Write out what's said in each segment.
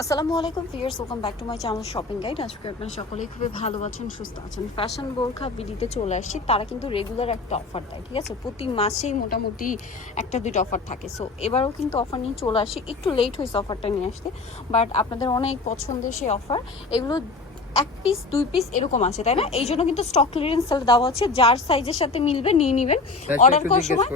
আসসালামু আলাইকুম viewers, welcome back to my channel shopping guide. আজকে আপনারা সকলেই খুবই ভালো আছেন, সুস্থ আছেন। ফ্যাশন বোরখা বিডিতে চলে আসছি, তারা কিন্তু রেগুলার একটা অফার দেয়, ঠিক আছে? প্রতি মাসেই মোটামুটি একটা, দুইটা অফার থাকে। সো এবারও কিন্তু অফার নিয়ে চলে আসি, একটু লেট হয়েছে অফারটা নিয়ে আসতে বাট আপনাদের অনেক পছন্দের সেই অফার এগুলো এক পিস দুই পিস এরকম আছে তাই না? এই জন্য কিন্তু স্টক ক্লিয়ারেন্স সেল দেওয়া হচ্ছে। যার সাইজের সাথে মিলবে নিয়ে নেবেন। অর্ডার করার সময়।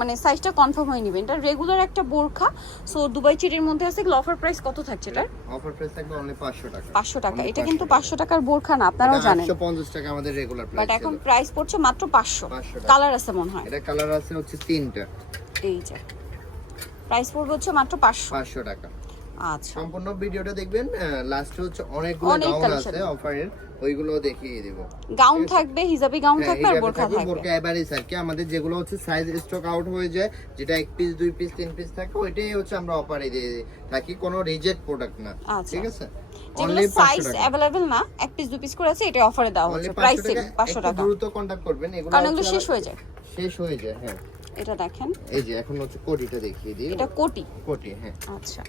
মানে সাইজটা কনফার্ম হয়ে নেবেন। এটা রেগুলার একটা বোরখা। সো দুবাই চিটির মধ্যে আছে অফার প্রাইস কত থাকছে এটার? অফার প্রাইস থাকবে অনলি 500 টাকা। পাঁচশো টাকা। এটা কিন্তু 500 পাঁচশো টাকার বোরখা না আপনারাও জানেন। 850 টাকা আমাদের রেগুলার প্রাইস বাট এখন প্রাইস পড়ছে মাত্র পাঁচশো। 500 কালার আছে মনে হয়। এটা কালার আছে হচ্ছে তিনটা। এই যে। প্রাইস পড়বে হচ্ছে মাত্র পাঁচশো। 500 টাকা। আচ্ছা। সম্পূর্ণ ভিডিওটা দেখবেন লাস্টে হচ্ছে অনেকগুলো অনেক গাউন আছে অফারের ওইগুলো দেখিয়ে দেব। গাউন থাকবে হিজাবি গাউন হ্যাঁ, থাকবে আর বোরখা থাকবে, বোরকা এভারেজ আর কি। আমাদের যেগুলো হচ্ছে সাইজ স্টক আউট হয়ে যায় যেটা এক পিস দুই পিস তিন পিস থাকে ওইটাই হচ্ছে আমরা অফারে দিয়ে থাকি কোনো রিজেক্ট প্রোডাক্ট না। আচ্ছা। ঠিক আছে? যেগুলো সাইজ 500 অ্যাভেলেবেল না এক পিস দুই পিস করে আছে এটা অফারে দেওয়া হচ্ছে প্রাইস 500 টাকা। দ্রুত কন্টাক্ট করবেন এগুলো কারণ এগুলো শেষ হয়ে যায়। শেষ হয়ে যায় হ্যাঁ। এটা দেখেন। এই যে এখন হচ্ছে কোটিটা দেখিয়ে দিই। এটা কোটি। কোটি হ্যাঁ। আচ্ছা।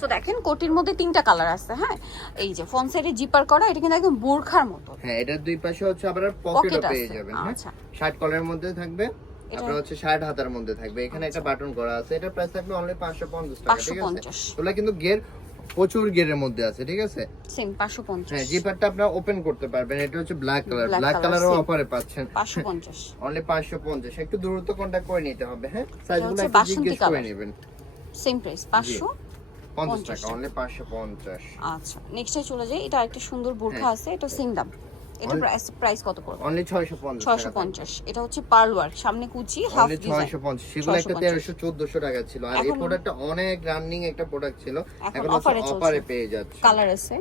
তো দেখেন কোটির মধ্যে তিনটা কালার আছে হ্যাঁ? এই যে ফোন সাইডে জিপার করা এটা কিন্তু একদম বোরখার মতো। হ্যাঁ এটার দুই পাশে হচ্ছে আবার পকেটও পেয়ে যাবেন হ্যাঁ? আচ্ছা। শার্ট কলারের মধ্যে থাকবে আপনার হচ্ছে শার্ট হাতার মধ্যে থাকবে। এখানে একটা বাটন করা আছে এটা প্রাইস থাকবে অনলি 550 টাকা ঠিক আছে? ওগুলা কিন্তু গিয়ার প্রচুর গিয়ারের মধ্যে আছে ঠিক আছে? সেম পাঁচশো পঞ্চাশ। হ্যাঁ জিপারটা আপনারা ওপেন করতে পারবেন এটা হচ্ছে ব্ল্যাক কালার ব্ল্যাক কালারও same. অফারে পাচ্ছেন। পাঁচশো পঞ্চাশ। অনলি 550 একটু দ্রুত কন্টাক্ট করে নিতে হবে হ্যাঁ? সাইজগুলো একটু জিজ্ঞেস করে নেবেন। সেম প্রাইস পাঁচশো 50 50 টাকা অনলি 550 আচ্ছা নেক্সটে চলে যাই। এটা একটা সুন্দর বোরখা আছে এটা সেম দাম। এটা প্রাইস প্রাইস কত পড়বে? অনলি 650 ছয়শো পঞ্চাশ। এটা হচ্ছে পার্ল ওয়ার্ক সামনে কুচি হাফ ডিজাইন 650 সেগুলো একটা 1300 1400 টাকা ছিল। আর এই প্রোডাক্টটা অনেক রানিং একটা প্রোডাক্ট ছিল। এখন। অফারে পেয়ে যাচ্ছে। কালার আছে।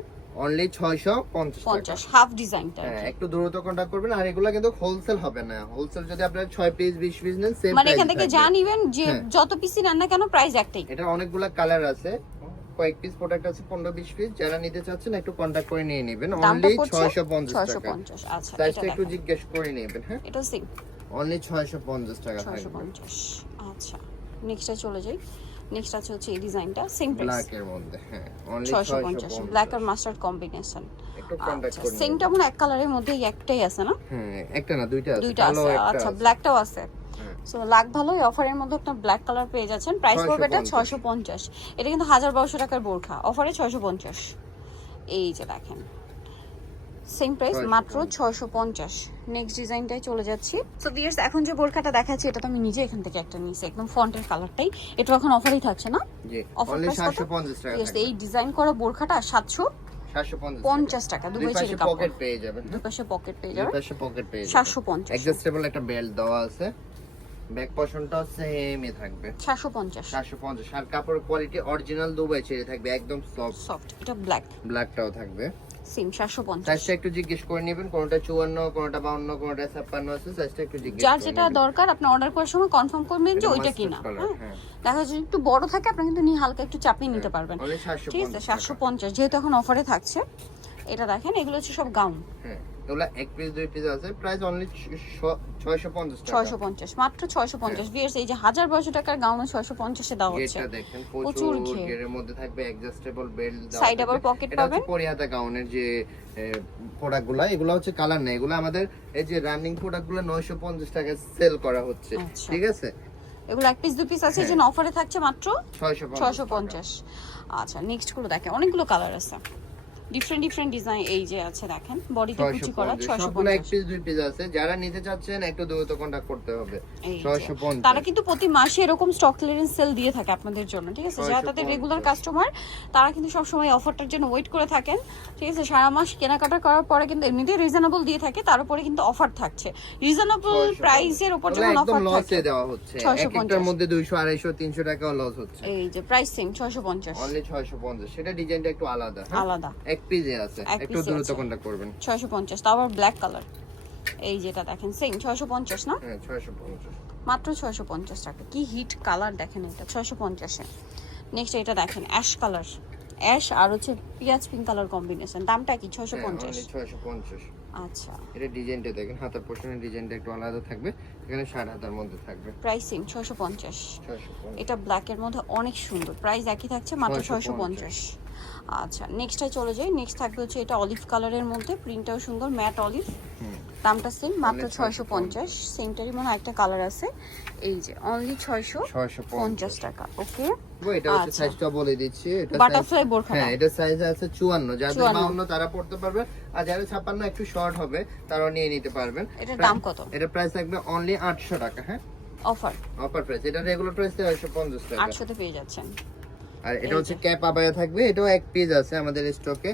অনলি 650 টাকা। পঞ্চাশ হাফ ডিজাইনটা হ্যাঁ একটু দ্রুত কন্টাক্ট করবেন। আর এগুলো কিন্তু হোলসেল হবে না। হোলসেল যদি আপনারা 6 পিস 20 পিস নেন সেম মানে এখান থেকে যা নিবেন যে হ্যাঁ। যত পিসই নেন না কেন প্রাইস একটাই। এটা অনেকগুলা কালার আছে। কয়েক পিস প্রোডাক্ট আছে 15 20 পিস যারা নিতে চাচ্ছেন একটু কন্টাক্ট করে নিয়ে নেবেন। অনলি 650 ছয়শো টাকা। পঞ্চাশ আচ্ছা সাইজটা একটু জিজ্ঞেস করে নেবেন হ্যাঁ? এটা সেম অনলি 650 টাকা ছয়শো থাকবে পঞ্চাশ আচ্ছা। নেক্সটে চলে যাই। নেক্সট আছে হচ্ছে এই ডিজাইনটা সেম প্রাইস ব্ল্যাক এর মধ্যে হ্যাঁ অনলি ছয়শো পঞ্চাশ 650 ব্ল্যাক আর মাস্টার্ড কম্বিনেশন একটু কন্টাক্ট আচ্ছা সেমটা মনে এক কালারের মধ্যে একটাই আছে না? হ্যাঁ একটা না দুইটা আছে। দুইটা আছে আচ্ছা। ব্ল্যাকটাও আছে। সো লাখ ভালো এই অফারের মধ্যে আপনার ব্ল্যাক কালার পেয়ে যাচ্ছেন। প্রাইস পড়বে এটা 650 ছয়শো পঞ্চাশ। এটা কিন্তু হাজার বারোশো টাকার বোরখা। অফারে ছয়শো পঞ্চাশ। এই যে দেখেন। সেম প্রাইস মাত্র ছয়শো পঞ্চাশ। নেক্সট ডিজাইনটাই চলে যাচ্ছি। সো ভিয়ার্স এখন যে বোরখাটা দেখাচ্ছি এটা তো আমি নিজে এখান থেকে একটা নিয়েছি। একদম ফ্রন্টের কালারটাই এটা এখন অফারই থাকছে না? অফার 750 এই ডিজাইন করা বোরখাটা সাতশো 750 পঞ্চাশ টাকা। দুই পাশে পকেট পেয়ে যাবেন দুই পাশে পকেট পেয়ে দুই যাবে পাশে পকেট পেয়ে যাবেন। সাতশো পঞ্চাশ। অ্যাডজাস্টেবল একটা বেল্ট দেওয়া আছে। ব্যাক পশনটা সেমই থাকবে। সাতশো পঞ্চাশ। 750 আর কাপড় কোয়ালিটি অরিজিনাল দুবাই ছেড়ে থাকবে একদম সফট সফট এটা ব্ল্যাক ব্ল্যাকটাও থাকবে। সেম সাতশো পঞ্চাশ। সাইজটা একটু জিজ্ঞেস করে নেবেন কোনটা 54 কোনটা 52 কোনটা 56 আছে সাইজটা একটু জিজ্ঞেস যার যেটা দরকার আপনি অর্ডার করার সময় কনফার্ম করবেন যে ওইটা কিনা। হ্যাঁ হ্যাঁ। দেখা যাচ্ছে একটু বড় থাকে আপনি কিন্তু নিয়ে হালকা একটু চাপিয়ে নিতে পারবেন। অনলি 750 ঠিক আছে সাতশো পঞ্চাশ যেহেতু এখন অফারে থাকছে এটা দেখেন এগুলো হচ্ছে সব গাউন হ্যাঁ। এগুলা এক পিস দুই পিস আছে। প্রাইস অনলি 650 টাকা। ছয়শো পঞ্চাশ মাত্র ছয়শো পঞ্চাশ। এই যে হাজার বারোশো টাকার গাউনে ছয়শো পঞ্চাশে দেওয়া হচ্ছে। গেটটা দেখেন প্রচুর মধ্যে থাকবে অ্যাডজাস্টেবল বেল্ট Side আবার pocket পাবেন। গাউনের যে প্রোডাক্টগুলো এগুলো হচ্ছে কালার নেই। এগুলো আমাদের এই যে রানিং প্রোডাক্টগুলো 950 টাকা সেল করা হচ্ছে। আচ্ছা। ঠিক আছে? এগুলো এক পিস দু পিস আছে এই জন্য অফারে থাকছে মাত্র 650 ছয়শো পঞ্চাশ। আচ্ছা নেক্সটগুলো দেখেন। অনেকগুলো কালার আছে। ডিফারেন্ট ডিফারেন্ট ডিজাইন এই যে আছে দেখেন বডিতে কুচি করা 650 সবগুলো এক পিস দুই পিস আছে। যারা নিতে চাচ্ছেন একটু দ্রুত কন্টাক্ট করতে হবে। 650 তারা কিন্তু প্রতি মাসে এরকম স্টক ক্লিয়ারেন্স সেল দিয়ে থাকে আপনাদের জন্য ঠিক আছে? যারা তাদের রেগুলার কাস্টমার তারা কিন্তু সব সময় অফারটার জন্য ওয়েট করে থাকেন ঠিক আছে? সারা মাস কেনাকাটা করার পরে কিন্তু এমনিতেই রিজনেবল দিয়ে থাকে তার উপরে কিন্তু অফার থাকছে। রিজনেবল 650 প্রাইসের উপর যখন একদম অফার লসে থাকে দেওয়া হচ্ছে। 650 এক একটার মধ্যে 200 250 300 টাকাও লস হচ্ছে। এই যে প্রাইস সেম ছয়শো পঞ্চাশ। অনলি 650 সেটা ডিজাইনটা একটু আলাদা হ্যাঁ? আলাদা। এক পিসে আছে একটু দ্রুত কন্টাক্ট করবেন? ছয়শো পঞ্চাশ তাও আবার ব্ল্যাক কালার এই যেটা দেখেন সেম ছয়শো পঞ্চাশ না? হ্যাঁ 650 মাত্র ছয়শো পঞ্চাশ টাকা। কি হিট কালার দেখেন এটা? ছয়শো পঞ্চাশে। নেক্সট এটা দেখেন অ্যাশ কালার অ্যাশ আর হচ্ছে পিঁয়াজ পিঙ্ক কালার কম্বিনেশন দামটা কি? ছয়শো পঞ্চাশ। অনলি 650 আচ্ছা। এটা ডিজাইনটা দেখেন হাতার পোর্শনের ডিজাইনটা একটু আলাদা থাকবে এখানে ষাট হাতার মধ্যে থাকবে। প্রাইস সেম ছয়শো পঞ্চাশ। ছয়শো এটা ব্ল্যাকের মধ্যে অনেক সুন্দর। প্রাইস একই থাকছে মাত্র ছয়শো 650 পঞ্চাশ। আচ্ছা নেক্সটটাই চলে যাই। নেক্সট থাকবে হচ্ছে এটা অলিভ কালারের মধ্যে প্রিন্টটাও সুন্দর ম্যাট অলিভ দামটা সেম মাত্র ছয়শো পঞ্চাশ। সেমটারই মনে একটা কালার আছে। এই যে অনলি ছয়শো পঞ্চাশ। টাকা ওকে এটা হচ্ছে আচ্ছা। সাইজটা বলে দিচ্ছি। এটা বাটারফ্লাই বোরখাটা। হ্যাঁ এটা সাইজ আছে চুয়ান্ন। যাদের 54 বাউন্ন তারা পড়তে পারবে। আর যারা ছাপ্পান্ন একটু শর্ট হবে তারাও নিয়ে নিতে পারবেন। এটার দাম কত? এটা প্রাইস থাকবে অনলি আটশো টাকা হ্যাঁ? অফার অফার প্রাইস এটা রেগুলার প্রাইস ছয়শো পঞ্চাশ টাকা। আটশোতে পেয়ে যাচ্ছেন। আর এটা হচ্ছে। ক্যাপ আবায়া থাকবে এটাও এক পিস আছে আমাদের স্টকে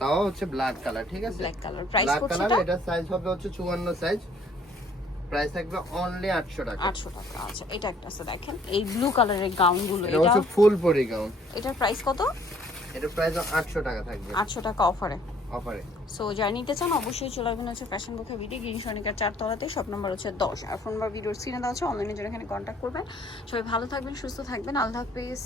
তাও হচ্ছে ব্ল্যাক কালার ঠিক আছে? Black colour price black colour এটা সাইজ হবে হচ্ছে চুয়ান্ন সাইজ প্রাইস থাকবে অনলি আটশো টাকা। আটশো টাকা আচ্ছা এটা একটা আছে দেখেন এই ব্লু কালারের গাউনগুলো এটা হচ্ছে ফুল পরি গাউন এটার প্রাইস কত? এটা প্রাইস আটশো টাকা থাকবে। আটশো টাকা অফারে অফারে সো যারা নিতে চান অবশ্যই চলে আসবেন হচ্ছে ফ্যাশন বুকে ভিডিও গিরি সনিকার চারতলাতে সব নম্বর হচ্ছে দশ। আর ফোন বা ভিডিওর স্ক্রিনে দেওয়া আছে অনলাইনে যারা এখানে কন্ট্যাক্ট করবেন। সবাই ভালো থাকবেন সুস্থ থাকবেন। আল্লাহ হাফেজ।